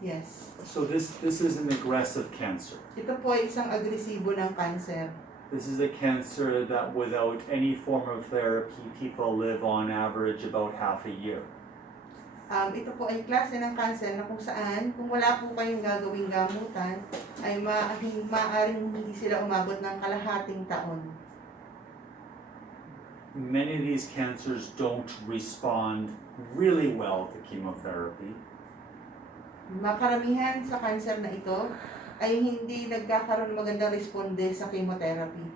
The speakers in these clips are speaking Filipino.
Yes. So this is an aggressive cancer. Ito po ay isang agresibo ng cancer. This is a cancer that without any form of therapy, people live on average about half a year. Ito po ay klase ng cancer na kung saan, kung wala po kayong gagawing gamutan, ay maaaring hindi sila umabot ng kalahating taon. Many of these cancers don't respond really well to chemotherapy. Makaramihan sa cancer na ito ay hindi nagkakaroon magandang responde sa chemotherapy.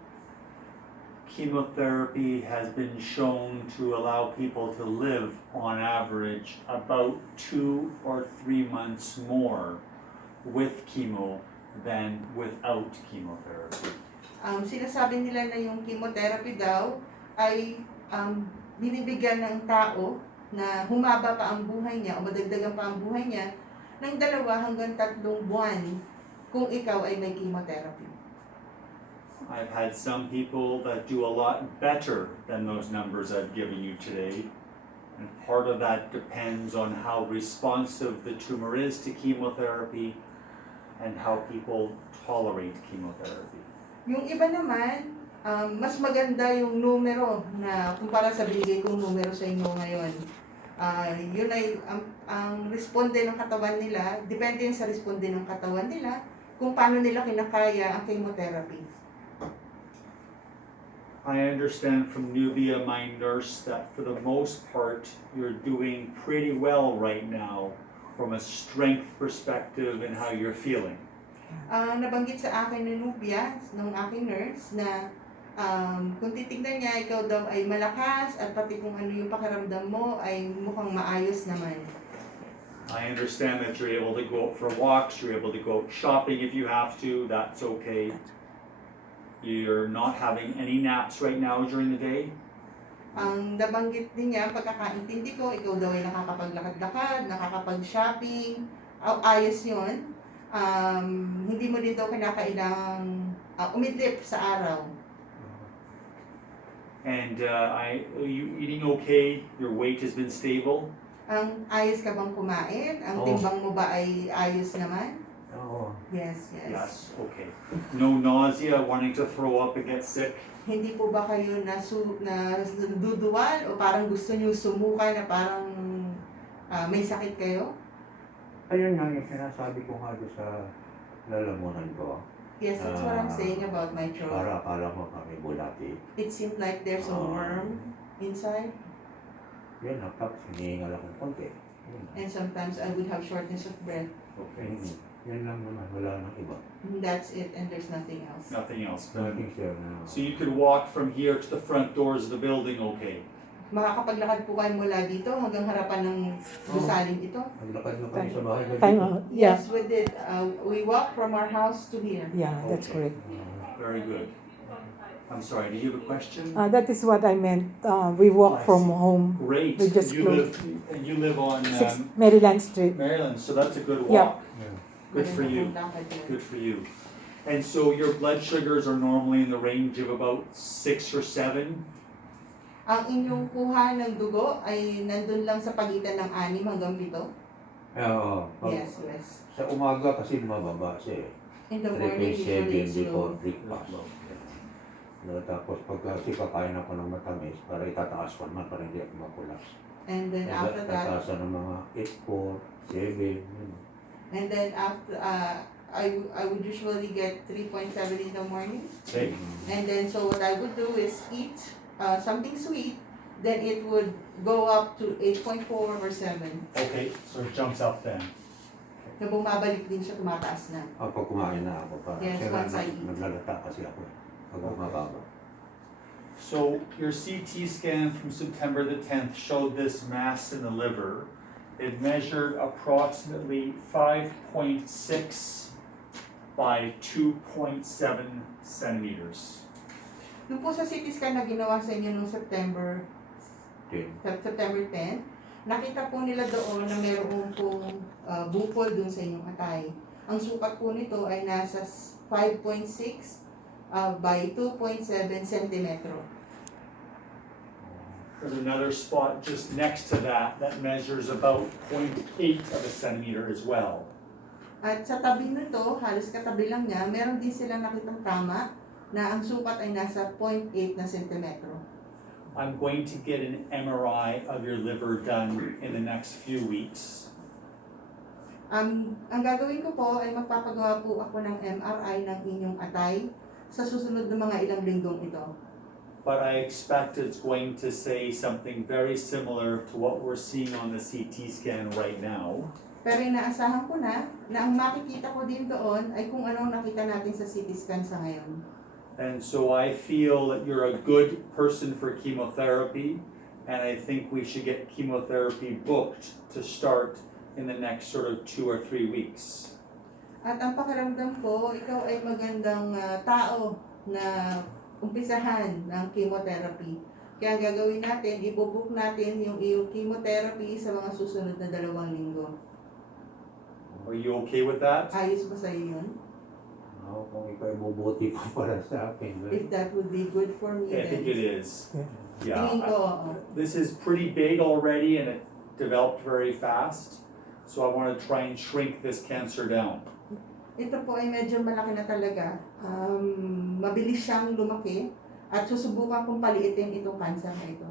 Chemotherapy has been shown to allow people to live on average about 2 or 3 months more with chemo than without chemotherapy. Sinasabi nila na yung chemotherapy daw ay binibigyan ng tao na humaba pa ang buhay niya o madagdagan pa ang buhay niya ng 2 hanggang 3 buwan kung ikaw ay may chemotherapy. I've had some people that do a lot better than those numbers I've given you today. And part of that depends on how responsive the tumor is to chemotherapy and how people tolerate chemotherapy. Yung iba naman, mas maganda yung numero na kumpara sa binigay kong numero sa inyo ngayon. Yun ay ang responde ng katawan nila, depende sa responde ng katawan nila kung paano nila kinakaya ang chemotherapy. I understand from Nubia, my nurse, that for the most part, you're doing pretty well right now from a strength perspective and how you're feeling. Nabanggit sa akin ni Nubia, ng aking nurse, na kung titignan niya, ikaw daw ay malakas at pati kung ano yung pakiramdam mo ay mukhang maayos naman. I understand that you're able to go out for walks, you're able to go out shopping if you have to, that's okay. You're not having any naps right now during the day? Ang nabanggit din niya, pagkakaintindi ko, ikaw daw ay nakakapaglakad-lakad, nakakapag-shopping, ayos yun. Hindi mo din daw kinakailangang umidlip sa araw. And are you eating okay? Your weight has been stable? Ayos ka bang kumain? Ang timbang mo ba ay ayos naman? Yes. Yes, okay. No nausea, wanting to throw up and get sick? Hindi po ba kayo naduduwal o parang gusto niyo sumuka na parang may sakit kayo? Ayun nga yung sinasabi ko nga doon sa lalamunan ko. Yes, that's what I'm saying about my throat. Para akala mo kami bulati. It seemed like there's a worm inside. Yun, tapos hinihingal akong konti. And sometimes I would have shortness of breath. Okay. Yan lang naman, wala nang iba. That's it, and there's nothing else. Nothing else. Nothing sir na. So you could walk from here to the front doors of the building okay? Makakapaglakad po kayo mula dito hanggang harapan ng gusaling ito. Naglakad na kami sa bahay na Time dito. out. Yeah. Yes, we did. We walked from our house to here. Yeah, that's Okay. correct. Very good. I'm sorry, do you have a question? That is what I meant. We walk I from see. home, Great. we just You live on 6 Maryland Street. Maryland, so that's a good Yeah. walk. Yeah. Good for you. Lakad yun. Good for you. And so your blood sugars are normally in the range of about 6 or 7. Ang inyong kuha ng dugo ay nandun lang sa pagitan ng 6 hanggang 7? Oo. Yes. Sa umaga kasi mababa siya eh. In the morning, usually 3.7 it's before low. breakfast. No, tapos pag kasi kakain ako ng matamis, para itataas ko naman para hindi ako makulaps. And then after that, Tataasan ng mga 8, 4, 7. and then after, I would usually get 3.7 in the morning. Okay. And then so what I would do is eat something sweet, then it would go up to 8.4 or 7. Okay, so it jumps up then. Na bumabalik din siya, tumataas na. Pag kumain na ako, para Yes, once I eat. naglalata kasi ako pag mababa. So your CT scan from September the 10th showed this mass in the liver. It measured approximately 5.6 by 2.7 centimeters. Doon po sa CT scan na ginawa sa inyo noong September 10, nakita po nila doon na mayroon pong bukol doon sa inyong atay. Ang sukat po nito ay nasa 5.6 by 2.7 centimetro. There's another spot just next to that measures about 0.8 of a centimeter as well. At sa tabi nito, halos katabi lang niya, meron din silang nakitang tama na ang sukat ay nasa 0.8 na sentimetro. I'm going to get an MRI of your liver done in the next few weeks. Ang gagawin ko po ay magpapagawa po ako ng MRI ng inyong atay sa susunod na mga ilang linggong ito. But I expect it's going to say something very similar to what we're seeing on the CT scan right now. Pero inaasahan ko na ang makikita ko din doon ay kung anong nakita natin sa CT scan sa ngayon. And so I feel that you're a good person for chemotherapy, and I think we should get chemotherapy booked to start in the next sort of 2 or 3 weeks. At ang pakiramdam ko, ikaw ay magandang tao na umpisahan ng chemotherapy. Kaya gagawin natin, ibubook natin yung iyong chemotherapy sa mga susunod na 2 linggo. Are you okay with that? Ayos ba sa iyo yun? Ako, kung ikaw ay bubuti pa para sa akin. If that would be good for me, I think it is. Tingin Yeah. ko, oo. This is pretty big already and it developed very fast. So I want to try and shrink this cancer down. Ito po ay medyo malaki na talaga. Mabilis siyang lumaki at susubukan kong paliitin itong cancer na ito.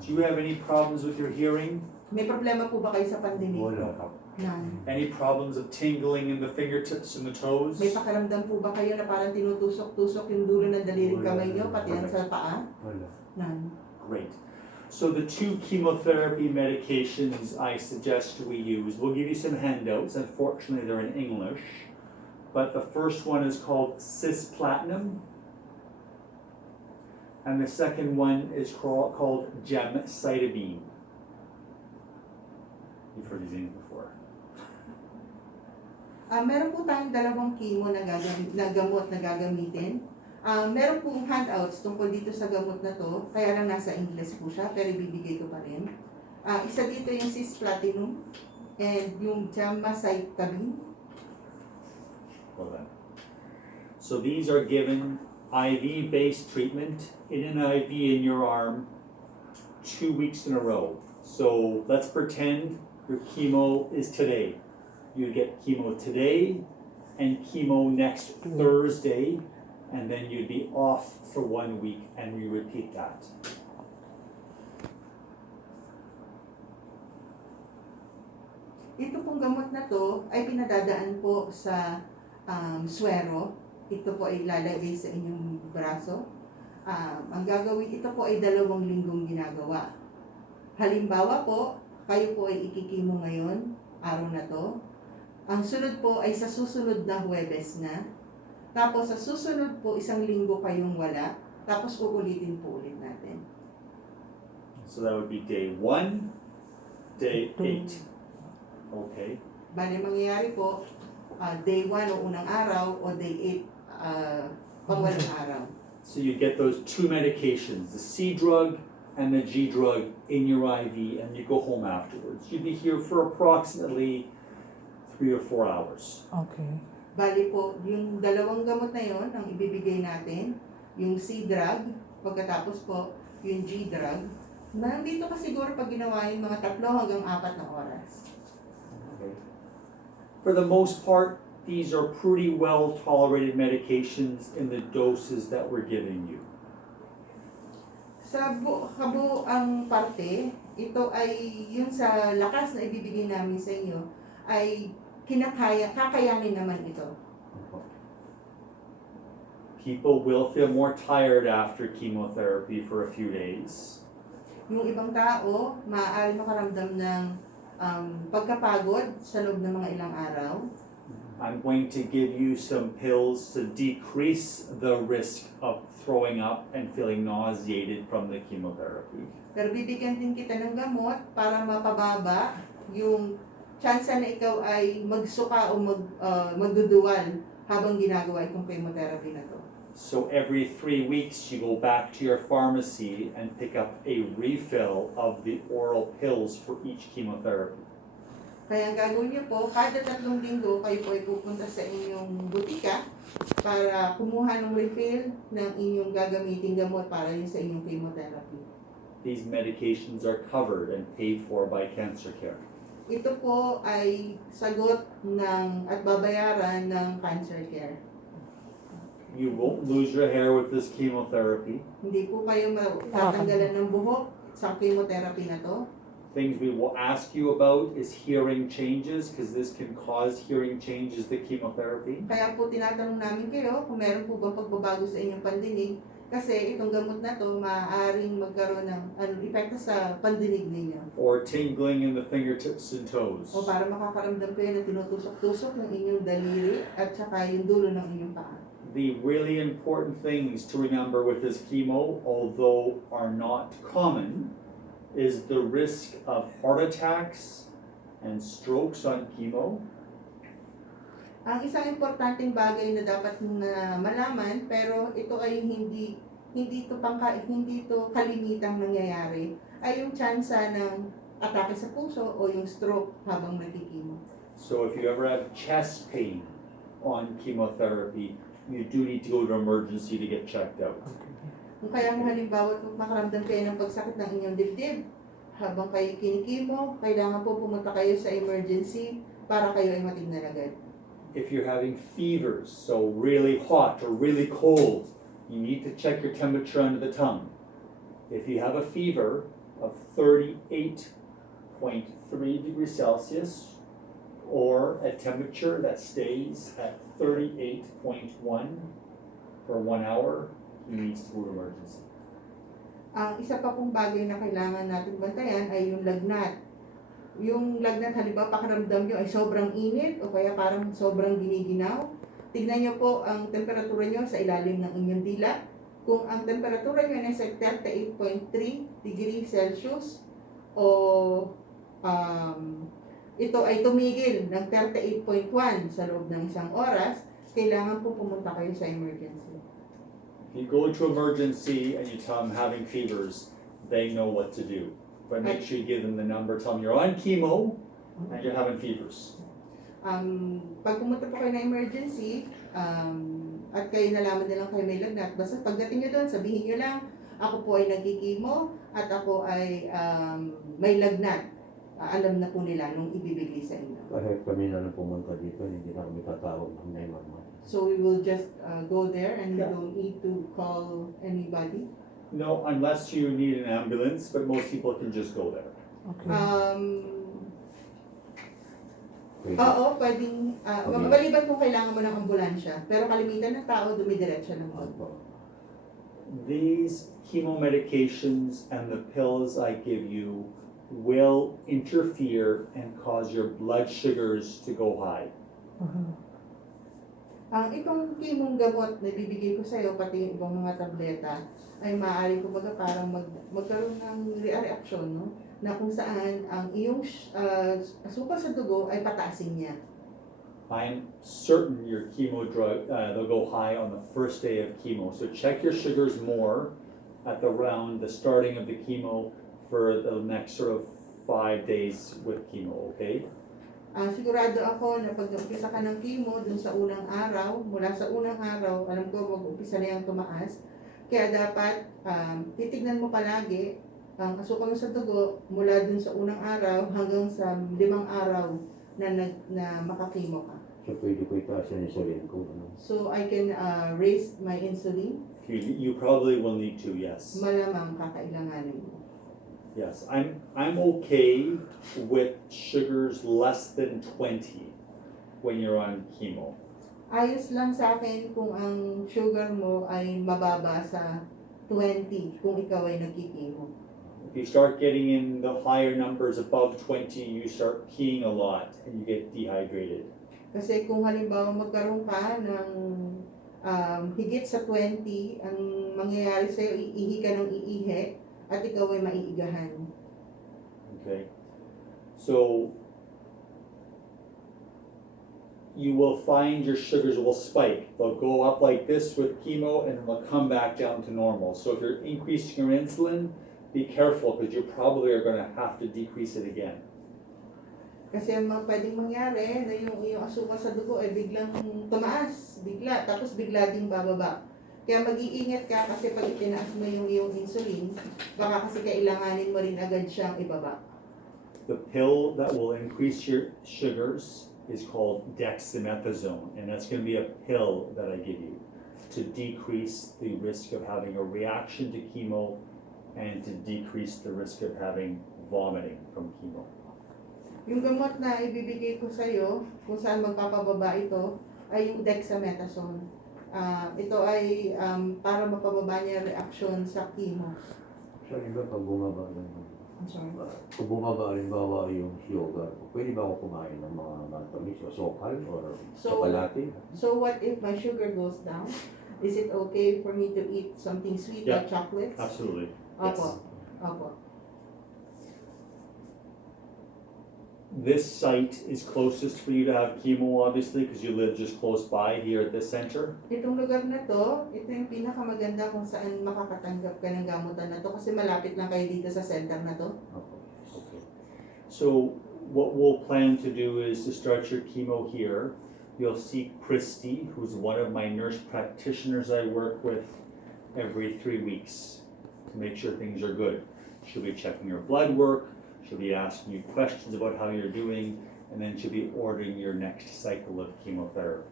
Do you have any problems with your hearing? May problema po ba kayo sa pandinig? Wala. None. Any problems of tingling in the fingertips and the toes? May pakiramdam po ba kayo na parang tinutusok-tusok yung dulo ng daliring kamay nyo, pati ang sa paa? Wala. None. Great. So the 2 chemotherapy medications I suggest we use, we'll give you some handouts. Unfortunately, they're in English. But the first one is called cisplatin. And the second one is called gemcitabine. You've heard these names before. Meron po tayong 2 chemo na gamot na gagamitin. Meron pong handouts tungkol dito sa gamot na to, kaya lang nasa English po siya, pero ibibigay ko pa rin. Isa dito yung cisplatinum and yung gemcitabine. Well then. So these are given IV-based treatment in an IV in your arm 2 weeks in a row. So let's pretend your chemo is today. You get chemo today and chemo next Thursday, and then you'd be off for 1 week, and we repeat that. Ito pong gamot na to ay pinadadaan po sa swero. Ito po ay ilalagay sa inyong braso. Ang gagawin, ito po ay 2 linggong ginagawa. Halimbawa po, kayo po ay ikikimo ngayon, araw na to. Ang sunod po ay sa susunod na Huwebes na. Tapos sa susunod po, 1 linggo kayong wala. Tapos uulitin po ulit natin. So that would be day 1, day 8. Okay. Bale, mangyayari po, day 1 o unang araw o day 8 pangwalang araw. So you get those 2 medications, the C drug and the G drug in your IV, and you go home afterwards. You'd be here for approximately 3 or 4 hours. Okay. Bali po, yung 2 gamot na yon ang ibibigay natin, yung C drug, pagkatapos po yung G drug. Nandito ka siguro pag ginawa yung mga 3 hanggang 4 na oras. Okay. For the most part, these are pretty well tolerated medications in the doses that we're giving you. Sa kabuang parte, ito ay yung sa lakas na ibibigay namin sa inyo ay kakayanin naman ito. People will feel more tired after chemotherapy for a few days. Yung ibang tao, maaari makaramdam ng pagkapagod sa loob ng mga ilang araw. I'm going to give you some pills to decrease the risk of throwing up and feeling nauseated from the chemotherapy. Pero bibigyan din kita ng gamot para mapababa yung tsansa na ikaw ay magsuka o magduduwal habang ginagawa itong chemotherapy na to. So every 3 weeks, you go back to your pharmacy and pick up a refill of the oral pills for each chemotherapy. Kaya ang gagawin niyo po, kada 3 linggo, kayo po ay pupunta sa inyong butika para kumuha ng refill ng inyong gagamitin gamot para yun sa inyong chemotherapy. these medications are covered and paid for by cancer care. Ito po ay sagot ng at babayaran ng cancer care. You won't lose your hair with this chemotherapy. Hindi po kayo tatanggalan ng buhok sa chemotherapy na to. Things we will ask you about is hearing changes, because this can cause hearing changes, the chemotherapy. Kaya po tinatanong namin kayo kung meron po bang pagbabago sa inyong pandinig, kasi itong gamot na to maaaring magkaroon ng epekto sa pandinig ninyo. Or tingling in the fingertips and toes. O para makakaramdam kayo ng tinutusok-tusok ng inyong daliri at saka yung dulo ng inyong paa. The really important things to remember with this chemo, although are not common, is the risk of heart attacks and strokes on chemo. Ang isang importanteng bagay na dapat na malaman, pero ito ay hindi ito kalimitang nangyayari, ay yung tsansa ng atake sa puso o yung stroke habang nagkikimo. So if you ever have chest pain on chemotherapy, you do need to go to emergency to get checked out. Kung kaya mo halimbawa kung makaramdam kayo ng pagsakit ng inyong dibdib habang kayo kinikimo, kailangan po pumunta kayo sa emergency para kayo ay matignan agad. If you're having fevers, so really hot or really cold, you need to check your temperature under the tongue. If you have a fever of 38.3 degrees Celsius, or a temperature that stays at 38.1 for 1 hour, you need to go to emergency. Ang isa pa pong bagay na kailangan natin bantayan ay yung lagnat. Yung lagnat, halimbawa pakiramdam nyo ay sobrang init o kaya parang sobrang giniginaw. Tignan nyo po ang temperatura nyo sa ilalim ng inyong dila. Kung ang temperatura nyo ay nasa 38.3 degrees Celsius o ito ay tumigil ng 38.1 sa loob ng isang oras, kailangan po pumunta kayo sa emergency. If you go to emergency and you tell them having fevers, they know what to do. But make sure you give them the number, tell them you're on chemo and you're having fevers. Pag pumunta po kayo na emergency, at kayo nalaman nilang kayo may lagnat, basta pagdating nyo doon, sabihin nyo lang, ako po ay nagkikimo at ako ay may lagnat. Alam na po nila nung ibibigay sa inyo. Kahit kami na lang pumunta dito, hindi na kami tatawag ng 911. So we will just go there and we Yeah. don't need to call anybody. No, unless you need an ambulance, but most people can just go there. Okay. Pwede. Oo, pwedeng, Okay. maliban kung kailangan mo ng ambulansya. Pero kalimitan ng tao, dumidiretso lang mo. Opo. These chemo medications and the pills I give you will interfere and cause your blood sugars to go high. Ang itong kimong gamot na bibigay ko sa'yo, pati yung ibang mga tableta, ay maaari kumbaga parang magkaroon ng reaction, no? Na kung saan ang iyong asukal sa dugo ay pataasin niya. I'm certain your chemo drug, they'll go high on the first day of chemo. So check your sugars more at the starting of the chemo for the next sort of 5 days with chemo, okay? Sigurado ako na pag umpisa ka ng chemo dun sa unang araw, mula sa unang araw, alam ko mag-umpisa na yung tumaas. Kaya dapat titignan mo palagi ang asukal mo sa dugo mula dun sa unang araw hanggang sa 5 araw na makakimo ka. So pwede ko itaas yung insulin ko. Ano? So I can raise my insulin. You probably will need to, yes. Malamang kakailanganin mo. Yes, I'm okay with sugars less than 20 when you're on chemo. Ayos lang sa akin kung ang sugar mo ay mababa sa 20 kung ikaw ay nagkikimo. If you start getting in the higher numbers above 20, you start peeing a lot and you get dehydrated. Kasi kung halimbawa magkaroon ka ng higit sa 20, ang mangyayari sa'yo, iihi ka ng iihi at ikaw ay maiigahan. Okay, so you will find your sugars will spike. They'll go up like this with chemo and they'll come back down to normal. So if you're increasing your insulin, be careful because you probably are going to have to decrease it again. Kasi ang pwedeng mangyari na yung asukal sa dugo ay biglang tumaas, bigla, tapos bigla ding bababa. Kaya mag-iingat ka kasi pag itinaas mo yung iyong insulin, baka kasi kailanganin mo rin agad siyang ibaba. The pill that will increase your sugars is called dexamethasone, and that's going to be a pill that I give you to decrease the risk of having a reaction to chemo and to decrease the risk of having vomiting from chemo. Yung gamot na ibibigay ko sa'yo, kung saan magpapababa ito, ay yung dexamethasone. Ito ay para mapababa niya reaksyon sa chemo. So, iba pag bumaba yung I'm sorry. kung bumaba, halimbawa yung sugar, pwede ba ako kumain ng mga matamis o sokal or So- tsokolate? So what if my sugar goes down? Is it okay for me to eat something sweet Yeah. like chocolates? Absolutely. Opo. Opo. This site is closest for you to have chemo, obviously, because you live just close by here at this center. Itong lugar na to, ito yung pinakamaganda kung saan makakatanggap ka ng gamutan na to kasi malapit lang kayo dito sa center na to. Okay. So what we'll plan to do is to start your chemo here. You'll see Christy, who's one of my nurse practitioners I work with every 3 weeks to make sure things are good. She'll be checking your blood work, she'll be asking you questions about how you're doing, and then she'll be ordering your next cycle of chemotherapy.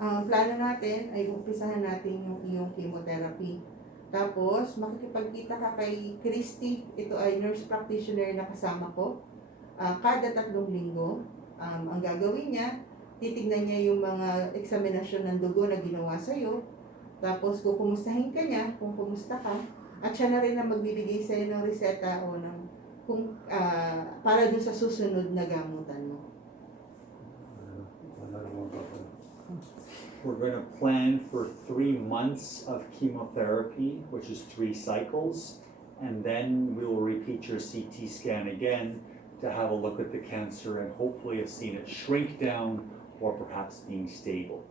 Ang plano natin ay umpisahan natin yung iyong chemotherapy. Tapos, makikipagkita ka kay Christy. Ito ay nurse practitioner na kasama ko. Kada 3 linggo, ang gagawin niya, titignan niya yung mga eksaminasyon ng dugo na ginawa sa'yo. Tapos, kukumustahin ka niya kung kumusta ka. At siya na rin ang magbibigay sa'yo ng reseta o ng para dun sa susunod na gamutan mo. Wala naman pa. We're going to plan for 3 months of chemotherapy, which is 3 cycles, and then we will repeat your CT scan again to have a look at the cancer and hopefully have seen it shrink down or perhaps being stable.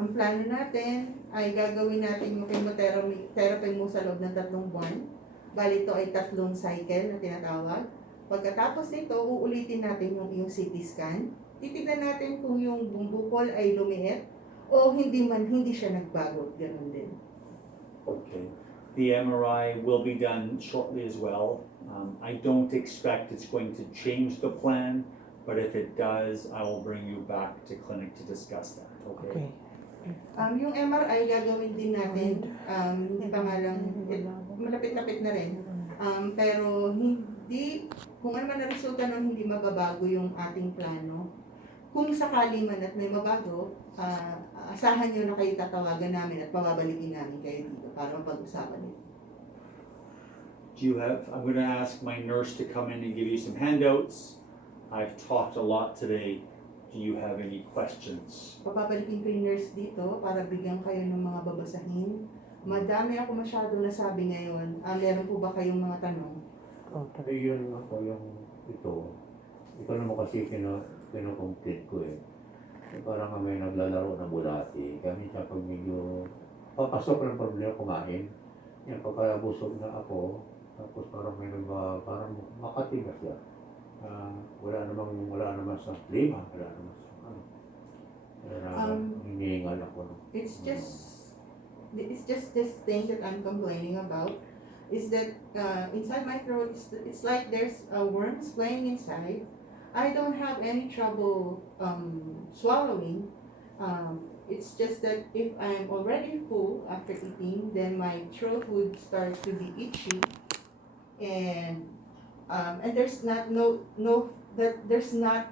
Ang plano natin ay gagawin natin yung chemotherapy mo sa loob ng 3 buwan. Bali ito ay 3 cycle na tinatawag. Pagkatapos nito, uulitin natin yung iyong CT scan. Titignan natin kung yung bumbukol ay lumiit o hindi siya nagbago. Ganun din. Okay. The MRI will be done shortly as well. I don't expect it's going to change the plan, but if it does, I will bring you back to clinic to discuss that. Okay. Okay. Yung MRI gagawin din natin, hindi pa nga lang, malapit-lapit na rin. Pero hindi, kung ano man ang resulta nun, hindi mababago yung ating plano. Kung sakali man at may mabago, asahan nyo na kayo tatawagan namin at pababalikin namin kayo dito para mapag-usapan ito. I'm going to ask my nurse to come in and give you some handouts. I've talked a lot today. Do you have any questions? Papabalikin ko yung nurse dito para bigyan kayo ng mga babasahin. Madami ako masyado nasabi ngayon. Meron po ba kayong mga tanong? Eh, yun ako yung ito naman kasi kinocomplete ko eh. Parang may naglalaro ng bulati. Kami siya pag medyo papasok ng problema kumain. Yan, pagkabusog na ako, tapos parang parang makatigas siya. Wala naman sa klima, wala naman sa hinihingal ako. It's just this thing that I'm complaining about. Is that inside my throat, it's like there's worms playing inside. I don't have any trouble swallowing. It's just that if I'm already full after eating, then my throat would start to be itchy, and there's not